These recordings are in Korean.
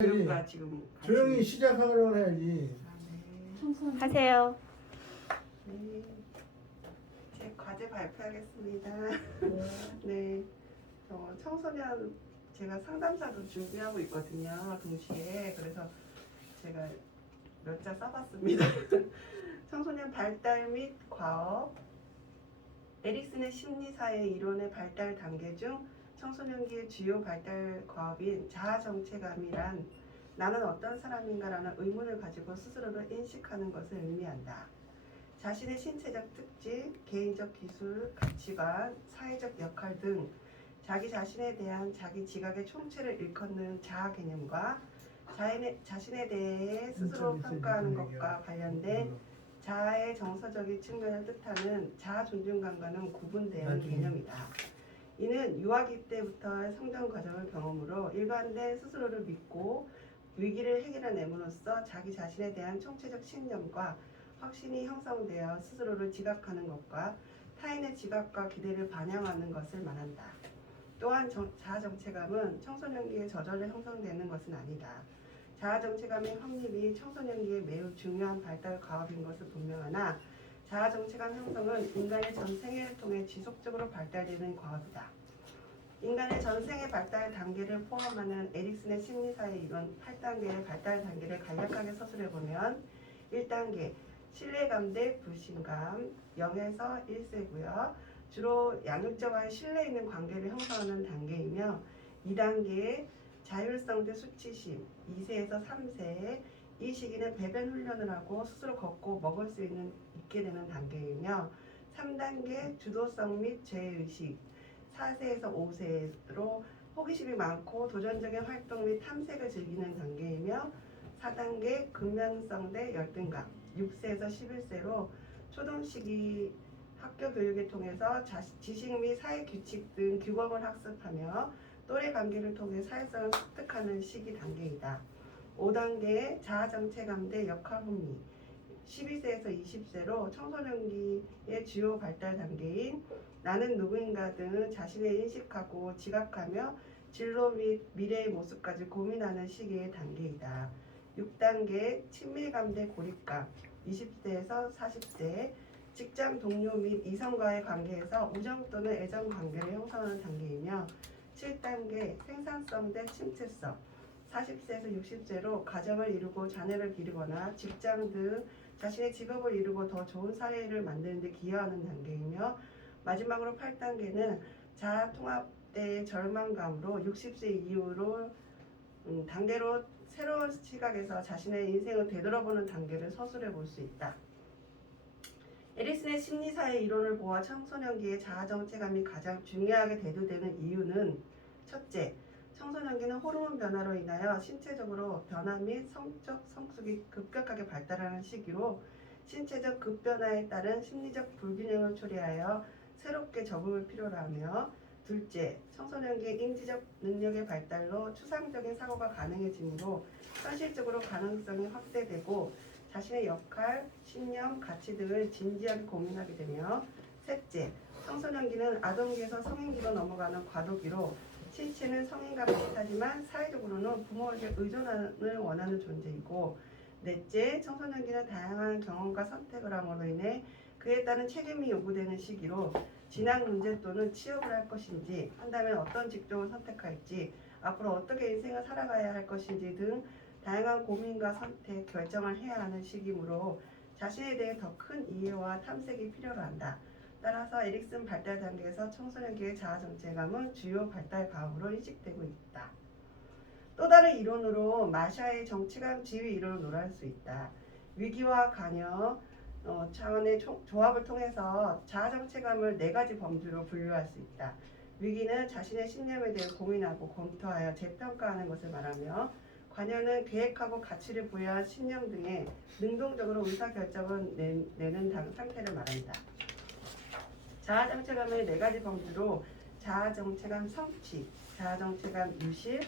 그룹과 지금 같이. 조용히 시작하려고 해야지. 네. 하세요. 네. 제 과제 발표하겠습니다. 네. 청소년 제가 상담사도 준비하고 있거든요. 동시에. 그래서 제가 몇 자 써봤습니다. 청소년 발달 및 과업, 에릭슨의 심리사회 이론의 발달 단계 중 청소년기의 주요 발달 과업인 자아정체감이란 나는 어떤 사람인가라는 의문을 가지고 스스로를 인식하는 것을 의미한다. 자신의 신체적 특질, 개인적 기술, 가치관, 사회적 역할 등 자기 자신에 대한 자기 지각의 총체를 일컫는 자아 개념과 자신에 대해 스스로 평가하는 것과 관련된 자아의 정서적인 측면을 뜻하는 자아 존중감과는 구분되는 개념이다. 이는 유아기 때부터의 성장 과정을 경험으로 일관된 스스로를 믿고 위기를 해결해냄으로써 자기 자신에 대한 총체적 신념과 확신이 형성되어 스스로를 지각하는 것과 타인의 지각과 기대를 반영하는 것을 말한다. 또한 자아정체감은 청소년기에 저절로 형성되는 것은 아니다. 자아정체감의 확립이 청소년기에 매우 중요한 발달 과업인 것은 분명하나 자아정체감 형성은 인간의 전생을 통해 지속적으로 발달되는 과업이다. 인간의 전생의 발달 단계를 포함하는 에릭슨의 심리사회 이론 8단계의 발달 단계를 간략하게 서술해보면 1단계 신뢰감 대 불신감 0에서 1세고요. 주로 양육자와의 신뢰 있는 관계를 형성하는 단계이며 2단계 자율성 대 수치심 2세에서 3세 이 시기는 배변 훈련을 하고 스스로 걷고 먹을 수 있게 되는 단계이며 3단계 주도성 및 죄의식 4세에서 5세로 호기심이 많고 도전적인 활동 및 탐색을 즐기는 단계이며 4단계 근면성 대 열등감 6세에서 11세로 초동 시기 학교 교육을 통해서 지식 및 사회 규칙 등 규범을 학습하며 또래 관계를 통해 사회성을 습득하는 시기 단계이다. 5단계 자아정체감 대 역할 흥미 12세에서 20세로 청소년기의 주요 발달 단계인 나는 누구인가 등 자신을 인식하고 지각하며 진로 및 미래의 모습까지 고민하는 시기의 단계이다. 6단계 친밀감 대 고립감 20세에서 40세 직장 동료 및 이성과의 관계에서 우정 또는 애정 관계를 형성하는 단계이며 7단계 생산성 대 침체성 40세에서 60세로 가정을 이루고 자녀를 기르거나 직장 등 자신의 직업을 이루고 더 좋은 사회를 만드는 데 기여하는 단계이며 마지막으로 8단계는 자아 통합 때의 절망감으로 60세 이후로 단계로 새로운 시각에서 자신의 인생을 되돌아보는 단계를 서술해 볼 수 있다. 에릭슨의 심리사회 이론을 보아 청소년기의 자아정체감이 가장 중요하게 대두되는 이유는 첫째, 청소년기는 호르몬 변화로 인하여 신체적으로 변화 및 성적 성숙이 급격하게 발달하는 시기로 신체적 급변화에 따른 심리적 불균형을 초래하여 새롭게 적응을 필요로 하며 둘째, 청소년기의 인지적 능력의 발달로 추상적인 사고가 가능해지므로 현실적으로 가능성이 확대되고 자신의 역할, 신념, 가치 등을 진지하게 고민하게 되며 셋째, 청소년기는 아동기에서 성인기로 넘어가는 과도기로 신체는 성인과 비슷하지만 사회적으로는 부모에게 의존을 원하는 존재이고 넷째, 청소년기는 다양한 경험과 선택을 함으로 인해 그에 따른 책임이 요구되는 시기로 진학 문제 또는 취업을 할 것인지 한다면 어떤 직종을 선택할지 앞으로 어떻게 인생을 살아가야 할 것인지 등 다양한 고민과 선택, 결정을 해야 하는 시기이므로 자신에 대해 더 큰 이해와 탐색이 필요로 한다. 따라서 에릭슨 발달 단계에서 청소년기의 자아정체감은 주요 발달 과업으로 인식되고 있다. 또 다른 이론으로 마샤의 정체감 지위 이론을 논할 수 있다. 위기와 관여 차원의 조합을 통해서 자아정체감을 4가지 범주로 분류할 수 있다. 위기는 자신의 신념에 대해 고민하고 검토하여 재평가하는 것을 말하며 관여는 계획하고 가치를 부여한 신념 등의 능동적으로 의사결정을 내는 상태를 말한다. 자아정체감의 4가지 범주로 자아정체감 성취, 자아정체감 유실,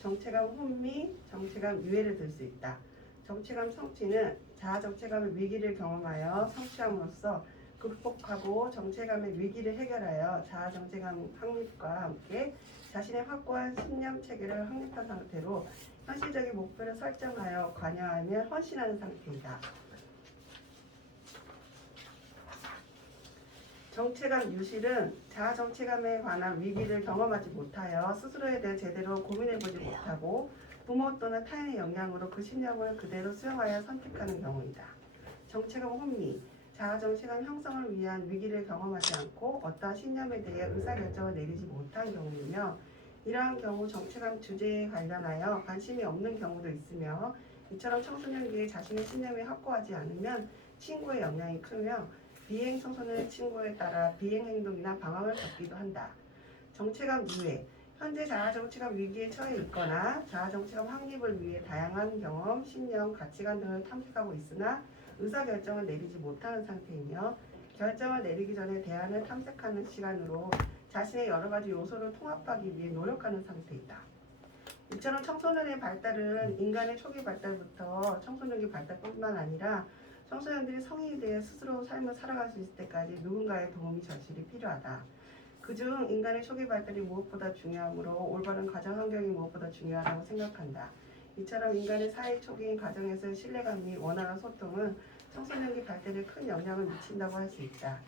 정체감 혼미, 정체감 유예를 들 수 있다. 정체감 성취는 자아정체감의 위기를 경험하여 성취함으로써 극복하고 정체감의 위기를 해결하여 자아 정체감 확립과 함께 자신의 확고한 신념 체계를 확립한 상태로 현실적인 목표를 설정하여 관여하며 헌신하는 상태이다. 정체감 유실은 자아 정체감에 관한 위기를 경험하지 못하여 스스로에 대해 제대로 고민해보지 못하고 부모 또는 타인의 영향으로 그 신념을 그대로 수용하여 선택하는 경우이다. 정체감 혼미, 자아 정체감 형성을 위한 위기를 경험하지 않고 어떠한 신념에 대해 의사결정을 내리지 못한 경우이며 이러한 경우 정체감 주제에 관련하여 관심이 없는 경우도 있으며 이처럼 청소년기에 자신의 신념이 확고하지 않으면 친구의 영향이 크며 비행 청소년의 친구에 따라 비행 행동이나 방황을 겪기도 한다. 정체감 이외 현재 자아 정체감 위기에 처해 있거나 자아 정체감 확립을 위해 다양한 경험, 신념, 가치관 등을 탐색하고 있으나 의사결정을 내리지 못하는 상태이며 결정을 내리기 전에 대안을 탐색하는 시간으로 자신의 여러 가지 요소를 통합하기 위해 노력하는 상태이다. 이처럼 청소년의 발달은 인간의 초기 발달부터 청소년기 발달뿐만 아니라 청소년들이 성인이 되어 스스로 삶을 살아갈 수 있을 때까지 누군가의 도움이 절실히 필요하다. 그중 인간의 초기 발달이 무엇보다 중요하므로 올바른 가정 환경이 무엇보다 중요하다고 생각한다. 이처럼 인간의 사회 초기인 가정에서의 신뢰감 및 원활한 소통은 청소년기 발달에 큰 영향을 미친다고 할 수 있다.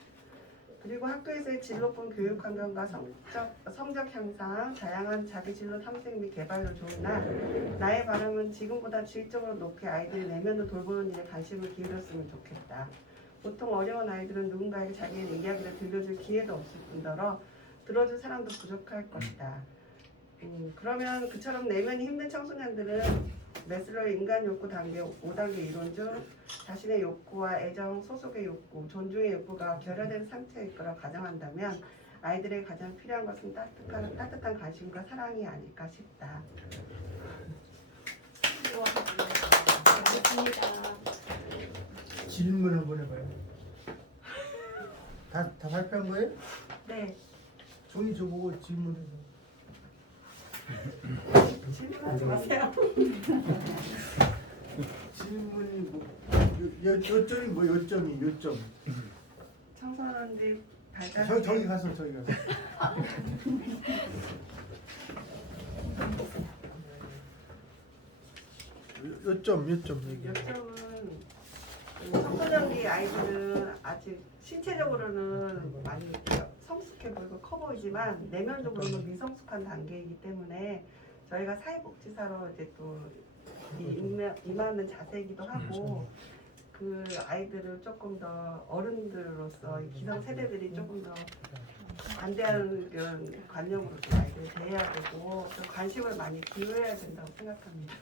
그리고 학교에서의 질 높은 교육 환경과 성적 향상, 다양한 자기 진로 탐색 및 개발도 좋으나 나의 바람은 지금보다 질적으로 높게 아이들의 내면을 돌보는 일에 관심을 기울였으면 좋겠다. 보통 어려운 아이들은 누군가에게 자기의 이야기를 들려줄 기회도 없을 뿐더러 들어줄 사람도 부족할 것이다. 그러면 그처럼 내면이 힘든 청소년들은 메슬로의 인간 욕구 단계 5단계 이론 중 자신의 욕구와 애정, 소속의 욕구, 존중의 욕구가 결여된 상태일 거라 가정한다면 아이들에게 가장 필요한 것은 따뜻한 관심과 사랑이 아닐까 싶다. 알겠습니다. 질문 한번 해봐요. 다 발표한 거예요? 네, 종이 줘보고 질문해서. 질문하지 마세요. 질문이 뭐 요점이 뭐 요점. 청소년들 발달. 저기 가서. 요점 얘기. 요점은 청소년기 아이들은 아직 신체적으로는 많이 성숙해 보이고 커 보이지만 내면적으로는 미성숙한 단계이기 때문에 저희가 사회복지사로 이제 또 임하는 자세이기도 하고 그 아이들을 조금 더 어른들로서 기성 세대들이 조금 더 반대하는 그런 관념으로 아이들을 대해야 되고 좀 관심을 많이 기울여야 된다고 생각합니다.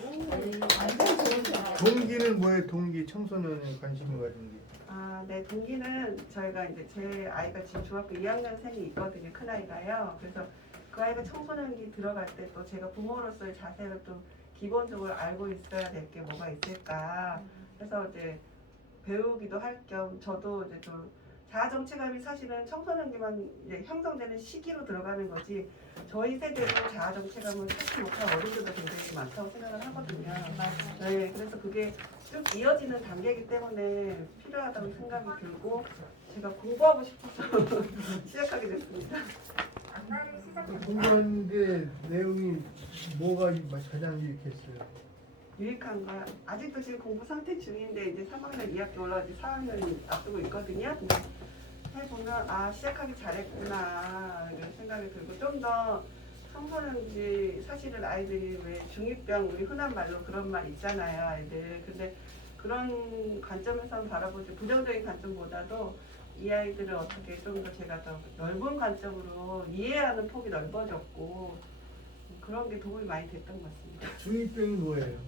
완전 좋은데요. 동기는 뭐예요? 동기 청소년에 관심을 가진 게. 아, 네, 동기는 저희가 이제 제 아이가 지금 중학교 2학년생이 있거든요, 큰 아이가요. 그래서 그 아이가 청소년기 들어갈 때 또 제가 부모로서의 자세를 좀 기본적으로 알고 있어야 될 게 뭐가 있을까. 그래서 이제 배우기도 할 겸 저도 이제 좀 자아 정체감이 사실은 청소년기만 이제 형성되는 시기로 들어가는 거지. 저희 세대도 자아 정체감을 찾지 못한 어른들도 굉장히 많다고 생각을 하거든요. 네, 그래서 그게 쭉 이어지는 단계이기 때문에 필요하다고 생각이 들고 제가 공부하고 싶어서 시작하게 됐습니다. 공부하는데 내용이 뭐가 가장 유익했어요? 유익한가? 아직도 지금 공부 상태 중인데 이제 3학년 2학기 올라가지 4학년 앞두고 있거든요. 근데 해보면 아 시작하기 잘했구나 이런 생각이 들고 좀 더 청소년기 사실은 아이들이 왜 중2병 우리 흔한 말로 그런 말 있잖아요 아이들. 근데 그런 관점에서 바라보지 부정적인 관점보다도 이 아이들을 어떻게 좀 더 제가 더 넓은 관점으로 이해하는 폭이 넓어졌고 그런 게 도움이 많이 됐던 것 같습니다. 중2병이 뭐예요?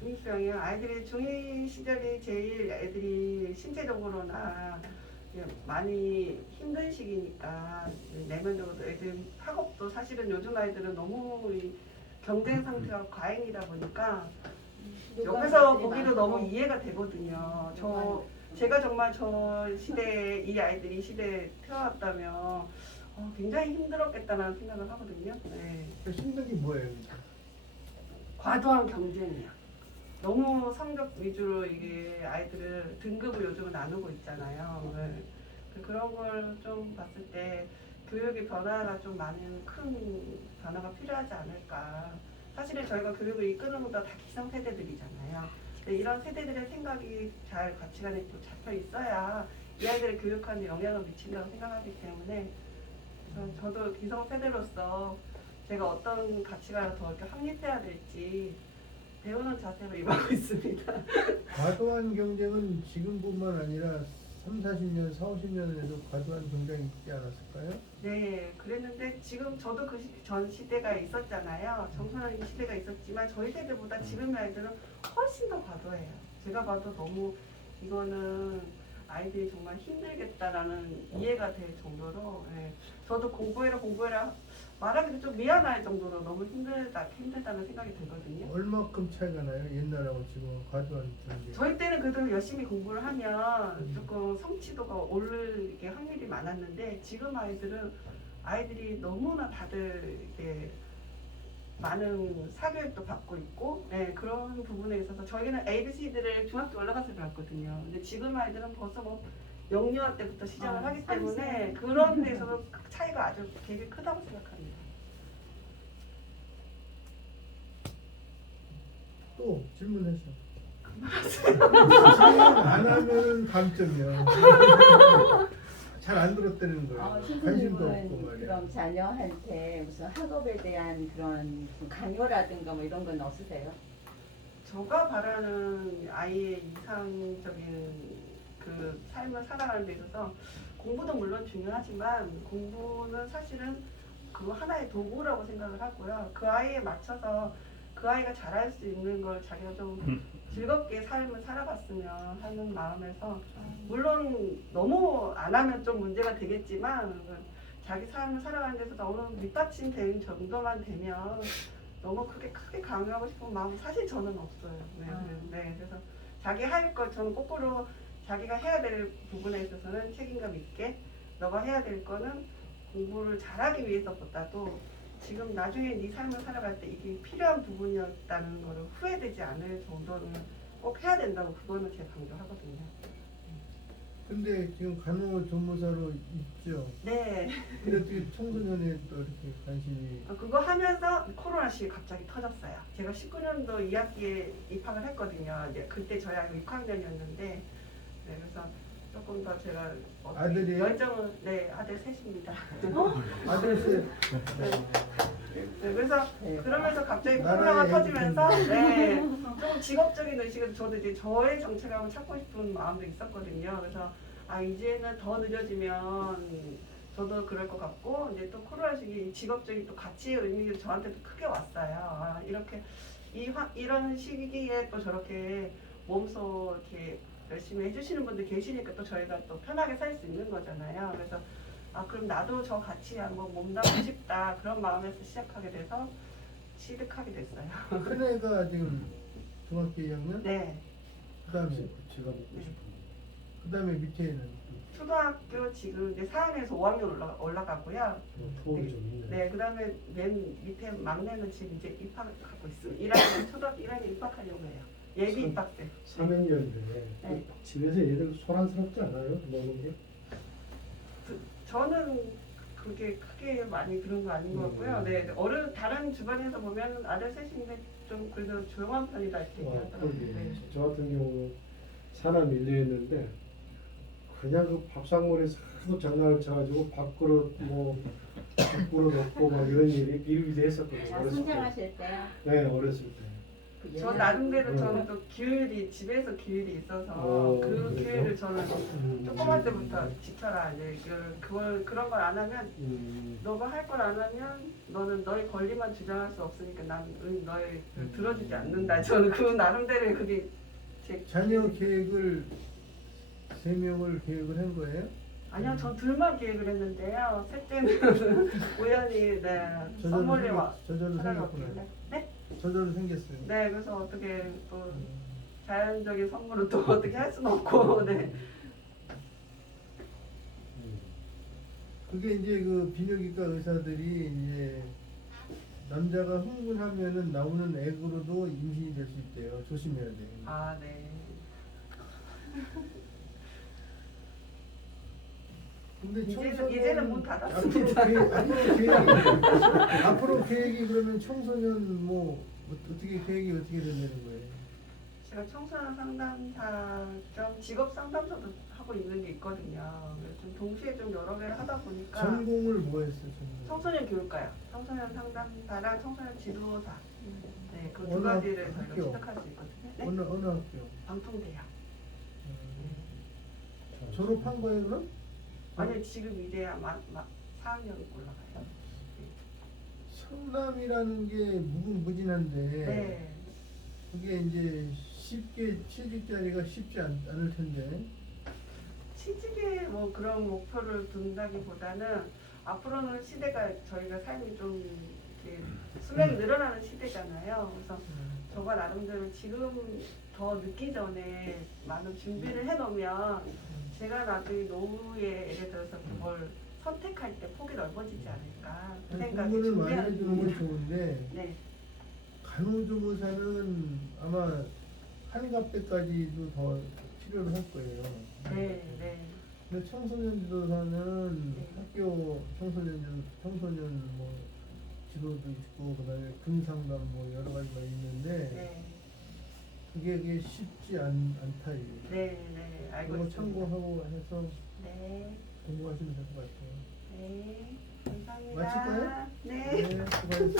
중2병이요. 아이들이 중2 시절이 제일 애들이 신체적으로나 많이 힘든 시기니까 내면적으로 애들 학업도 사실은 요즘 아이들은 너무 이 경쟁 상태가 과잉이다 보니까 옆에서 보기도 너무 이해가 되거든요. 제가 정말 저 시대에 이 아이들이 이 시대에 태어났다면 굉장히 힘들었겠다는 생각을 하거든요. 네. 힘든 게 뭐예요? 과도한 경쟁이요. 너무 성적 위주로 이게 아이들을 등급을 요즘은 나누고 있잖아요. 네. 그런 걸 좀 봤을 때 교육의 변화가 좀 많은 큰 변화가 필요하지 않을까. 사실은 저희가 교육을 이끄는 것도 다 기성세대들이잖아요. 근데 이런 세대들의 생각이 잘 가치관에 또 잡혀 있어야 이 아이들을 교육하는 영향을 미친다고 생각하기 때문에 그래서 저도 기성세대로서 제가 어떤 가치관을 더 이렇게 확립해야 될지 배우는 자세로 임하고 있습니다. 과도한 경쟁은 지금뿐만 아니라 3, 40년, 4, 50년에도 과도한 경쟁이 있지 않았을까요? 네, 그랬는데 지금 저도 그 전 시대가 있었잖아요. 청소년 시대가 있었지만 저희 세대보다 지금의 아이들은 훨씬 더 과도해요. 제가 봐도 너무 이거는 아이들이 정말 힘들겠다라는 이해가 될 정도로 예. 저도 공부해라 말하기도 좀 미안할 정도로 너무 힘들다는 생각이 들거든요. 얼마큼 차이가 나요? 옛날하고 지금 과도한 경쟁. 저희 때는 그래도 열심히 공부를 하면 조금 성취도가 오르게 확률이 많았는데 지금 아이들이 너무나 다들 이렇게 많은 사교육도 받고 있고 네, 그런 부분에 있어서 저희는 ABC들을 중학교 올라가서 배웠거든요. 근데 지금 아이들은 벌써 뭐 영유아 때부터 시작을 하기 때문에 그런 데서도 차이가 아주 되게 크다고 생각합니다. 또 질문하셔. 안 하면 감점이야. 잘 안 들었다는 거예요. 관심도 없고 선생님은 말이야. 그럼 자녀한테 무슨 학업에 대한 그런 무슨 강요라든가 뭐 이런 건 없으세요? 제가 바라는 아이의 이상적인 그 삶을 살아가는 데 있어서 공부도 물론 중요하지만 공부는 사실은 그 하나의 도구라고 생각을 하고요. 그 아이에 맞춰서 그 아이가 잘할 수 있는 걸 자기가 좀 즐겁게 삶을 살아갔으면 하는 마음에서 물론 너무 안 하면 좀 문제가 되겠지만 자기 삶을 살아가는 데서 어느 밑받침 되는 정도만 되면 너무 크게 강요하고 싶은 마음 사실 저는 없어요. 네, 그래서 자기 할 것 저는 거꾸로 자기가 해야 될 부분에 있어서는 책임감 있게 너가 해야 될 거는 공부를 잘하기 위해서보다도 지금 나중에 네 삶을 살아갈 때 이게 필요한 부분이었다는 거를 후회되지 않을 정도는 꼭 해야 된다고 그거는 제가 강조하거든요. 근데 지금 간호조무사로 있죠. 네. 근데 어떻게 청소년에 또 이렇게 관심이 그거 하면서 코로나 시기 갑자기 터졌어요. 제가 19년도 2학기에 입학을 했거든요. 이제 그때 저희 아이가 6학년이었는데 네, 그래서 조금 더 제가 아들이 열정은 네 아들 셋입니다. 아들 셋. 네, 그래서 그러면서 갑자기 나라의 코로나가 터지면서 애기 좀 직업적인 의식을 저도 이제 저의 정체감을 찾고 싶은 마음도 있었거든요. 그래서 이제는 더 늦어지면 저도 그럴 것 같고 이제 또 코로나 시기 직업적인 또 가치의 의미가 저한테도 크게 왔어요. 이렇게 이런 시기에 또 저렇게 몸소 이렇게 열심히 해주시는 분들 계시니까 또 저희가 또 편하게 살 수 있는 거잖아요. 그래서 그럼 나도 저 같이 한번 몸담고 싶다 그런 마음에서 시작하게 돼서 취득하게 됐어요. 큰애가 지금 중학교 2학년? 네. 그다음에 제가 먹고 싶은 그다음에 밑에는 초등학교 지금 이제 4학년에서 5학년 올라가고요. 투어도 좀 있네. 네, 그다음에 맨 밑에 막내는 지금 이제 입학하고 있습니다. 1학년 초등학교 1학년 입학하려고 해요. 예비 입학 때. 3학년인데 네. 집에서 얘들 소란스럽지 않아요? 먹는 게? 저는 그게 크게 많이 그런 거 아닌 것 같고요. 네, 다른 주변에서 보면 아들 셋인데 좀 그래도 조용한 편이다 이렇게 얘기하더라고요. 네. 저 같은 경우는 산업 밀려있는데 그냥 그 밥상머리에서 하도 장난을 쳐가지고 밥그릇 밥그릇 넣고 막 이런 일이 비일비재했었거든요. 어렸을 때. 성장하실 때요? 네, 어렸을 때. 저 나름대로 저는 또 집에서 기율이 있어서 그 그래요? 기율을 저는 조그만 때부터 지켜라. 이제 그런 걸 안 하면 너가 할 걸 안 하면 너는 너의 권리만 주장할 수 없으니까 난 너의 들어주지 않는다. 저는 그 나름대로 그게 제 자녀 계획을 3명을 계획을 한 거예요? 아니요, 전 둘만 계획을 했는데요. 셋째는 우연히 선물이 저절로 생겼구나. 왔길래 네? 저절로 생겼어요. 네, 그래서 어떻게 또 자연적인 선물은 또 어떻게 할 수는 없고, 네. 그게 이제 그 비뇨기과 의사들이 이제 남자가 흥분하면은 나오는 액으로도 임신이 될 수 있대요. 조심해야 돼. 아, 네. 근데 이제는 문 앞으로 닫았습니다. 앞으로 계획이 그러면 청소년 뭐 어떻게 계획이 어떻게 된다는 거예요? 제가 청소년 상담사 겸 직업 상담사도 하고 있는 게 있거든요. 그래서 좀 동시에 좀 여러 개를 하다 보니까 전공을 뭐 했어요? 청소년 교육과요. 청소년 상담사랑 청소년 지도사. 네, 그 두 어느 가지를 저희가 학교? 시작할 수 있거든요. 네? 어느 학교? 방통대학. 졸업한 거예요 그럼? 아니 지금 이제야 4학년 올라가요. 상담이라는 게 무궁무진한데 네. 그게 이제 쉽게 취직 자리가 쉽지 않을 텐데. 취직에 뭐 그런 목표를 둔다기보다는 앞으로는 시대가 저희가 삶이 좀 이렇게 수명이 늘어나는 시대잖아요. 그래서 저가 나름대로 지금 더 늦기 전에 많은 준비를 해놓으면 제가 나중에 노후에 예를 들어서 뭘 선택할 때 폭이 넓어지지 않을까 그 생각에 공부를 많이 준비하는 해주는 건 중입니다. 좋은데 네, 간호조무사는 아마 한갑때까지도 더 치료를 할 거예요. 네, 네. 근데 청소년 지도사는 네. 학교 청소년 뭐 지도도 있고 그다음에 금상담 뭐 여러 가지가 있는데 네, 그게 쉽지 않다 이게. 네, 네, 알고 그거 있습니다. 참고하고 해서 네, 공부하시면 될 것 같아요. 네, 감사합니다. 마칠까요? 네. 수고하셨어요.